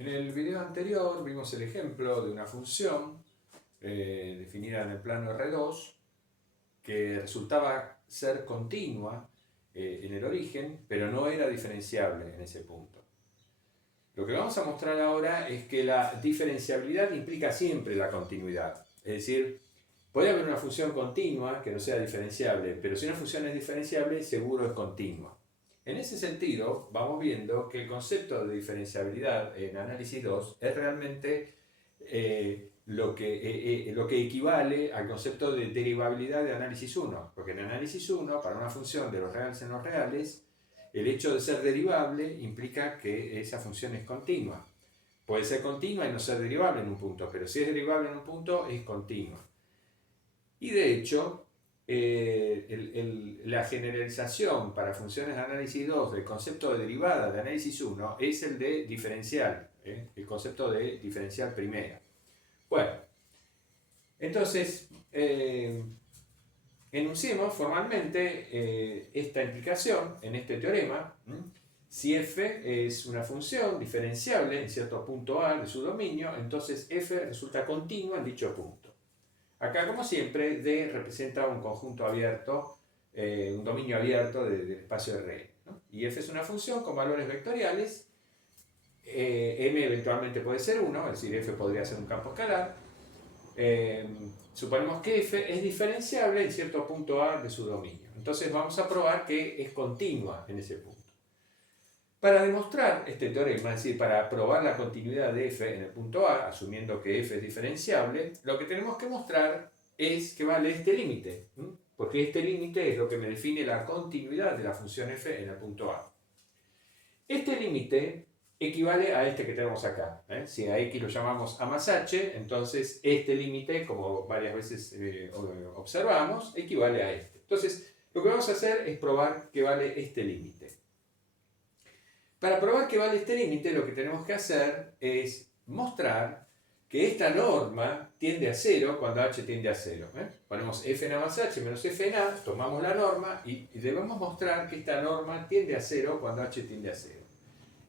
En el video anterior vimos el ejemplo de una función definida en el plano R2 que resultaba ser continua en el origen, pero no era diferenciable en ese punto. Lo que vamos a mostrar ahora es que la diferenciabilidad implica siempre la continuidad. Es decir, puede haber una función continua que no sea diferenciable, pero si una función es diferenciable, seguro es continua. En ese sentido, vamos viendo que el concepto de diferenciabilidad en análisis 2 es realmente lo que equivale al concepto de derivabilidad de análisis 1. Porque en análisis 1, para una función de los reales en los reales, el hecho de ser derivable implica que esa función es continua. Puede ser continua y no ser derivable en un punto, pero si es derivable en un punto, es continua. Y de hecho, la generalización para funciones de análisis 2 del concepto de derivada de análisis 1 es el de diferencial, el concepto de diferencial primera. Bueno, entonces, enunciemos formalmente esta implicación en este teorema. Si f es una función diferenciable en cierto punto A de su dominio, entonces f resulta continua en dicho punto. Acá, como siempre, D representa un conjunto abierto, un dominio abierto del espacio R, ¿no? Y f es una función con valores vectoriales. M eventualmente puede ser 1, es decir, f podría ser un campo escalar. Suponemos que f es diferenciable en cierto punto A de su dominio. Entonces vamos a probar que es continua en ese punto. Para demostrar este teorema, es decir, para probar la continuidad de f en el punto A, asumiendo que f es diferenciable, lo que tenemos que mostrar es que vale este límite, porque este límite es lo que me define la continuidad de la función f en el punto A. Este límite equivale a este que tenemos acá. Si a x lo llamamos a más h, entonces este límite, como varias veces observamos, equivale a este. Entonces, lo que vamos a hacer es probar que vale este límite. Para probar que vale este límite, lo que tenemos que hacer es mostrar que esta norma tiende a 0 cuando h tiende a 0. Ponemos f en a más h menos f en a, tomamos la norma y debemos mostrar que esta norma tiende a 0 cuando h tiende a 0.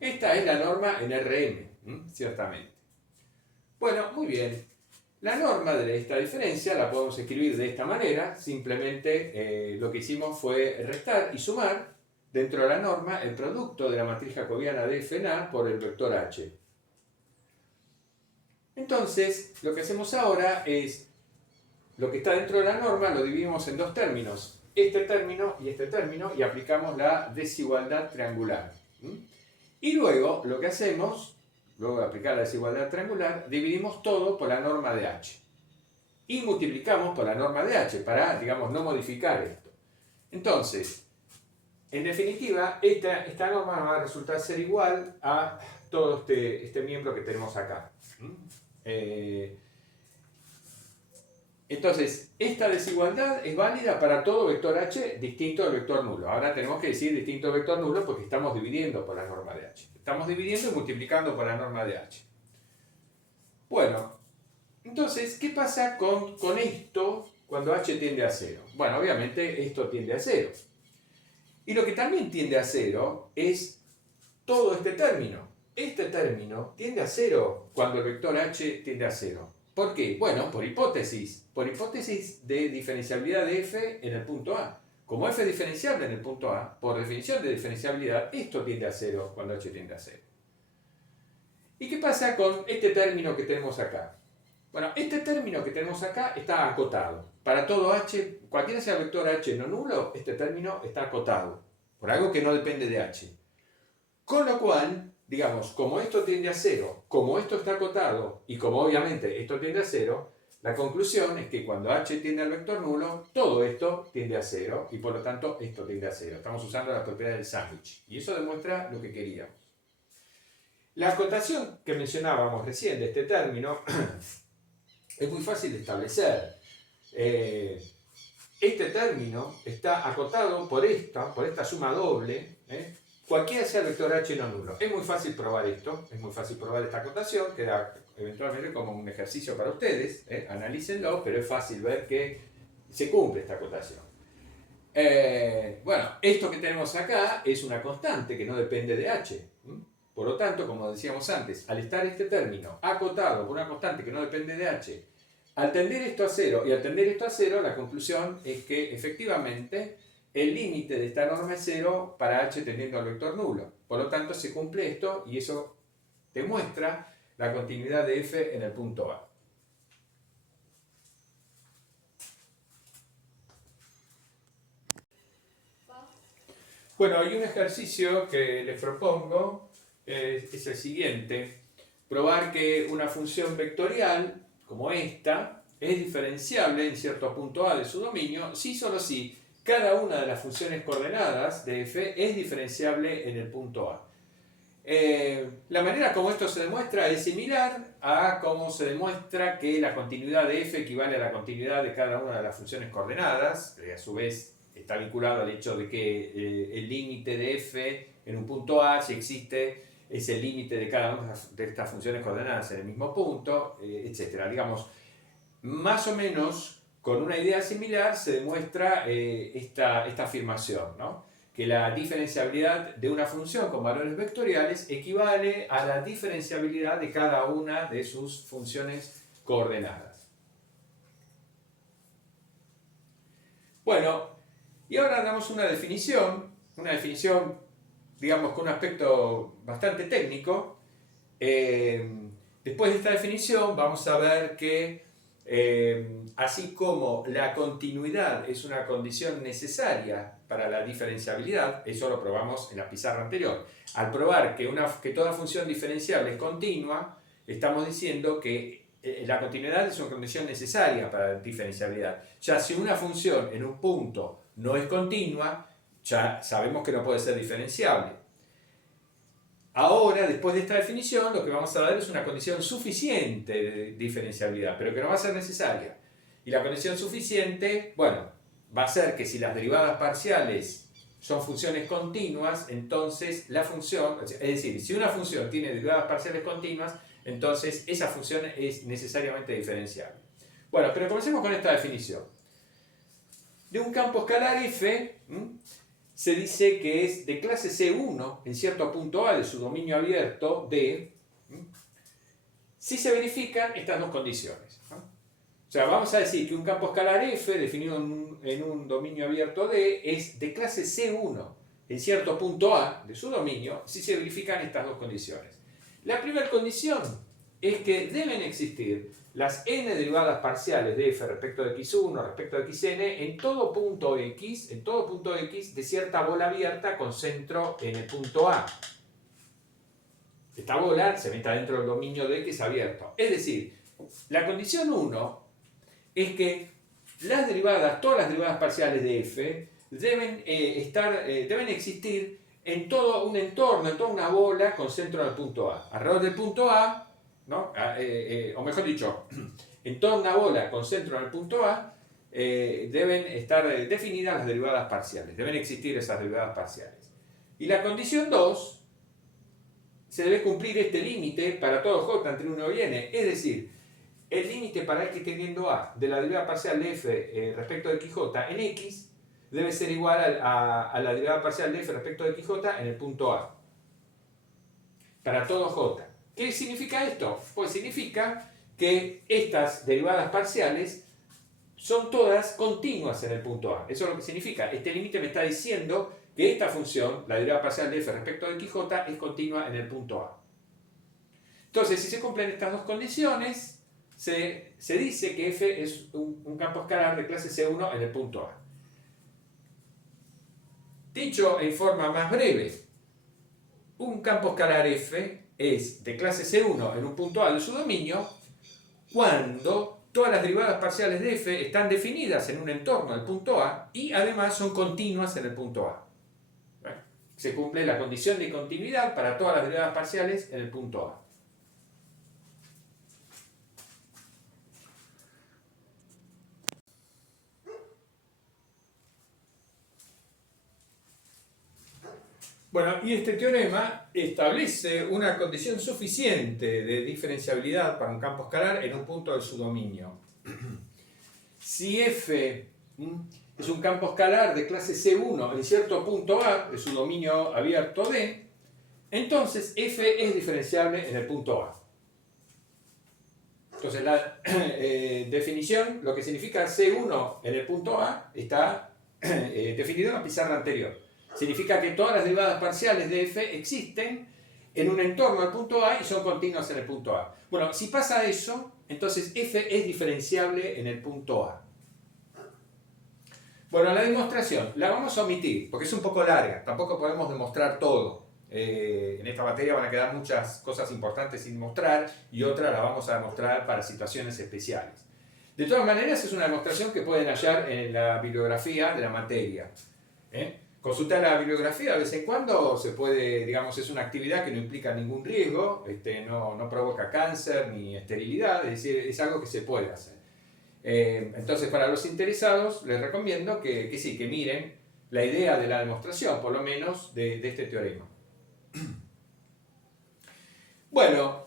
Esta es la norma en Rm, ciertamente. Bueno, muy bien. La norma de esta diferencia la podemos escribir de esta manera. Simplemente lo que hicimos fue restar y sumar dentro de la norma el producto de la matriz jacobiana de f en a por el vector h. Entonces, lo que hacemos ahora es, lo que está dentro de la norma lo dividimos en dos términos, este término, y aplicamos la desigualdad triangular. Y luego, lo que hacemos, luego de aplicar la desigualdad triangular, dividimos todo por la norma de h. Y multiplicamos por la norma de h para, digamos, no modificar esto. Entonces, en definitiva, esta norma va a resultar ser igual a todo este miembro que tenemos acá. Entonces, esta desigualdad es válida para todo vector h distinto del vector nulo. Ahora tenemos que decir distinto del vector nulo porque estamos dividiendo por la norma de h. Estamos dividiendo y multiplicando por la norma de h. Bueno, entonces, ¿qué pasa con esto cuando h tiende a 0? Bueno, obviamente esto tiende a 0. Y lo que también tiende a 0 es todo este término. Este término tiende a 0 cuando el vector h tiende a 0. ¿Por qué? Bueno, por hipótesis de diferenciabilidad de f en el punto A. Como f es diferenciable en el punto A, por definición de diferenciabilidad, esto tiende a 0 cuando h tiende a 0. ¿Y qué pasa con este término que tenemos acá? Bueno, este término que tenemos acá está acotado. Para todo h, cualquiera sea el vector h no nulo, este término está acotado por algo que no depende de h. Con lo cual, digamos, como esto tiende a 0, como esto está acotado y como obviamente esto tiende a 0, la conclusión es que cuando h tiende al vector nulo, todo esto tiende a 0 y por lo tanto esto tiende a 0. Estamos usando la propiedad del sándwich y eso demuestra lo que queríamos. La acotación que mencionábamos recién de este término es muy fácil de establecer. Este término está acotado por esta suma doble, cualquiera sea el vector h no nulo. Es muy fácil probar esto, es muy fácil probar esta acotación, queda eventualmente como un ejercicio para ustedes, analícenlo, pero es fácil ver que se cumple esta acotación. Bueno, esto que tenemos acá es una constante que no depende de h. Por lo tanto, como decíamos antes, al estar este término acotado por una constante que no depende de h, al tender esto a cero y al tender esto a cero, la conclusión es que efectivamente el límite de esta norma es cero para h tendiendo al vector nulo. Por lo tanto, se cumple esto y eso demuestra la continuidad de f en el punto A. Bueno, hay un ejercicio que les propongo, es el siguiente. Probar que una función vectorial, como esta, es diferenciable en cierto punto A de su dominio, si solo si cada una de las funciones coordenadas de f es diferenciable en el punto A. La manera como esto se demuestra es similar a cómo se demuestra que la continuidad de f equivale a la continuidad de cada una de las funciones coordenadas, que a su vez está vinculado al hecho de que el límite de f en un punto A, si existe, es el límite de cada una de estas funciones coordenadas en el mismo punto, etc. Digamos, más o menos con una idea similar se demuestra esta afirmación, ¿no? Que la diferenciabilidad de una función con valores vectoriales equivale a la diferenciabilidad de cada una de sus funciones coordenadas. Bueno, y ahora damos una definición, digamos, con un aspecto bastante técnico. Después de esta definición vamos a ver que así como la continuidad es una condición necesaria para la diferenciabilidad, eso lo probamos en la pizarra anterior. Al probar que toda función diferenciable es continua, estamos diciendo que la continuidad es una condición necesaria para la diferenciabilidad. Ya si una función en un punto no es continua, ya sabemos que no puede ser diferenciable. Ahora, después de esta definición, lo que vamos a dar es una condición suficiente de diferenciabilidad, pero que no va a ser necesaria. Y la condición suficiente, bueno, va a ser que si las derivadas parciales son funciones continuas, entonces la función, es decir, si una función tiene derivadas parciales continuas, entonces esa función es necesariamente diferenciable. Bueno, pero comencemos con esta definición. De un campo escalar f, se dice que es de clase C1 en cierto punto A de su dominio abierto D, si se verifican estas dos condiciones. O sea, vamos a decir que un campo escalar f definido en un dominio abierto D es de clase C1 en cierto punto A de su dominio si se verifican estas dos condiciones. La primera condición es que deben existir las n derivadas parciales de f respecto de x1 respecto de xn en todo punto x de cierta bola abierta con centro en el punto A. Esta bola se mete dentro del dominio de x abierto. Es decir, la condición 1 es que todas las derivadas parciales de f deben existir en todo un entorno, en toda una bola con centro en el punto A. Alrededor del punto A, ¿no? O mejor dicho, en toda una bola con centro en el punto A, deben estar definidas las derivadas parciales, deben existir esas derivadas parciales. Y la condición 2, se debe cumplir este límite para todo j entre 1 y n, es decir, el límite para x tendiendo a de la derivada parcial de f respecto de xj en x debe ser igual a la derivada parcial de f respecto de xj en el punto A. Para todo j. ¿Qué significa esto? Pues significa que estas derivadas parciales son todas continuas en el punto A. Eso es lo que significa. Este límite me está diciendo que esta función, la derivada parcial de f respecto de xj, es continua en el punto A. Entonces, si se cumplen estas dos condiciones, se dice que f es un campo escalar de clase C1 en el punto A. Dicho en forma más breve, un campo escalar f es de clase C1 en un punto A de su dominio cuando todas las derivadas parciales de f están definidas en un entorno del punto A y además son continuas en el punto A. Se cumple la condición de continuidad para todas las derivadas parciales en el punto A. Bueno, y este teorema establece una condición suficiente de diferenciabilidad para un campo escalar en un punto de su dominio. Si f es un campo escalar de clase C1 en cierto punto A de su dominio abierto D, entonces f es diferenciable en el punto A. Entonces la definición, lo que significa C1 en el punto A, está definido en la pizarra anterior. Significa que todas las derivadas parciales de f existen en un entorno al punto A y son continuas en el punto A. Bueno, si pasa eso, entonces f es diferenciable en el punto A. Bueno, la demostración la vamos a omitir porque es un poco larga, tampoco podemos demostrar todo. En esta materia van a quedar muchas cosas importantes sin mostrar y otras las vamos a demostrar para situaciones especiales. De todas maneras, es una demostración que pueden hallar en la bibliografía de la materia. Consultar la bibliografía de vez en cuando se puede, digamos, es una actividad que no implica ningún riesgo, no provoca cáncer ni esterilidad, es decir, es algo que se puede hacer. Entonces, para los interesados, les recomiendo que miren la idea de la demostración, por lo menos, de este teorema. Bueno,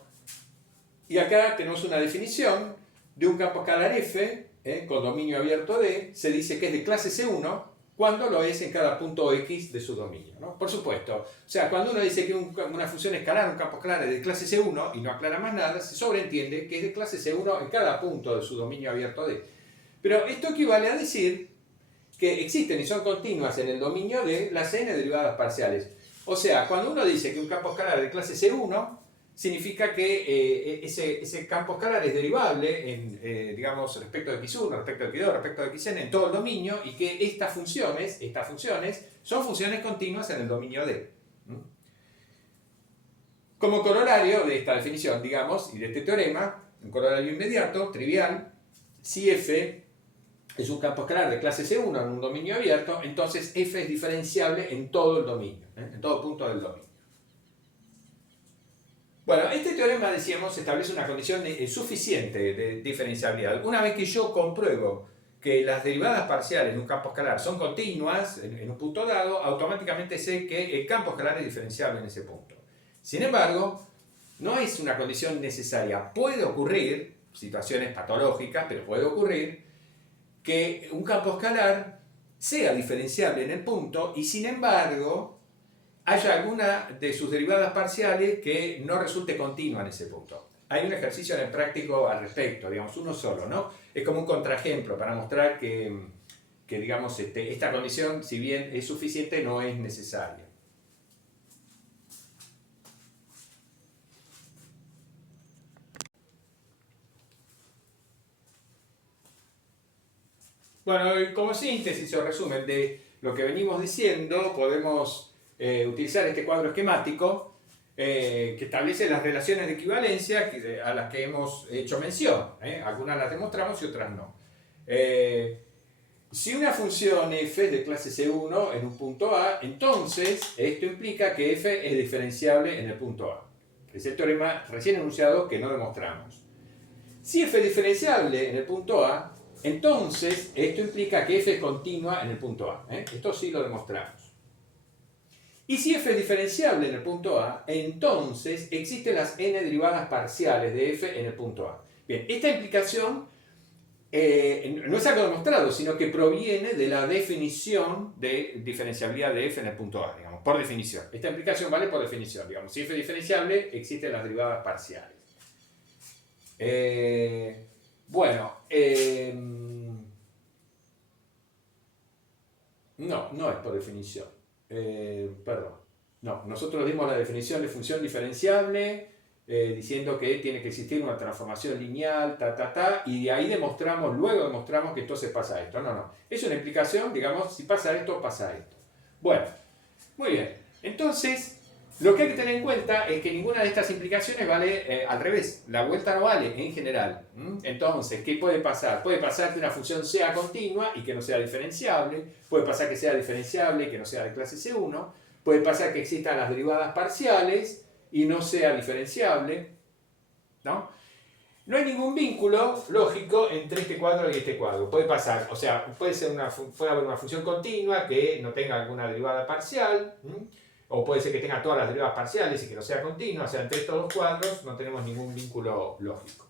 y acá tenemos una definición de un campo escalar f con dominio abierto D. Se dice que es de clase C1 cuando lo es en cada punto X de su dominio, ¿no? Por supuesto, o sea, cuando uno dice que una función escalar, un campo escalar es de clase C1 y no aclara más nada, se sobreentiende que es de clase C1 en cada punto de su dominio abierto D. Pero esto equivale a decir que existen y son continuas en el dominio D las n derivadas parciales. O sea, cuando uno dice que un campo escalar es de clase C1, significa que ese campo escalar es derivable digamos, respecto de x1, respecto de x2, respecto de xn en todo el dominio y que estas funciones son funciones continuas en el dominio D. Como corolario de esta definición, digamos, y de este teorema, un corolario inmediato, trivial, si f es un campo escalar de clase C1 en un dominio abierto, entonces f es diferenciable en todo el dominio, en todo punto del dominio. Bueno, este teorema, decíamos, establece una condición suficiente de diferenciabilidad. Una vez que yo compruebo que las derivadas parciales de un campo escalar son continuas en un punto dado, automáticamente sé que el campo escalar es diferenciable en ese punto. Sin embargo, no es una condición necesaria. Puede ocurrir, situaciones patológicas, pero puede ocurrir que un campo escalar sea diferenciable en el punto y sin embargo haya alguna de sus derivadas parciales que no resulte continua en ese punto. Hay un ejercicio en el práctico al respecto, digamos, uno solo, ¿no? Es como un contraejemplo para mostrar que digamos, esta condición, si bien es suficiente, no es necesaria. Bueno, como síntesis o resumen de lo que venimos diciendo, podemos utilizar este cuadro esquemático que establece las relaciones de equivalencia a las que hemos hecho mención. Algunas las demostramos y otras no. Si una función f es de clase C1 en un punto A, entonces esto implica que f es diferenciable en el punto A. Es el teorema recién enunciado que no demostramos. Si f es diferenciable en el punto A, entonces esto implica que f es continua en el punto A. Esto sí lo demostramos. Y si f es diferenciable en el punto A, entonces existen las n derivadas parciales de f en el punto A. Bien, esta implicación no es algo demostrado, sino que proviene de la definición de diferenciabilidad de f en el punto A, digamos, por definición. Esta implicación vale por definición, digamos. Si f es diferenciable, existen las derivadas parciales. No es por definición. Perdón. No, nosotros dimos la definición de función diferenciable diciendo que tiene que existir una transformación lineal, y de ahí luego demostramos que entonces pasa esto. No. Es una implicación, digamos, si pasa esto, pasa esto. Bueno, muy bien. Entonces, lo que hay que tener en cuenta es que ninguna de estas implicaciones vale al revés. La vuelta no vale en general. Entonces, ¿qué puede pasar? Puede pasar que una función sea continua y que no sea diferenciable. Puede pasar que sea diferenciable y que no sea de clase C1. Puede pasar que existan las derivadas parciales y no sea diferenciable. ¿No? No hay ningún vínculo lógico entre este cuadro y este cuadro. Puede pasar, o sea, puede haber una función continua que no tenga alguna derivada parcial. O puede ser que tenga todas las derivadas parciales y que no sea continua. O sea, entre estos dos cuadros no tenemos ningún vínculo lógico.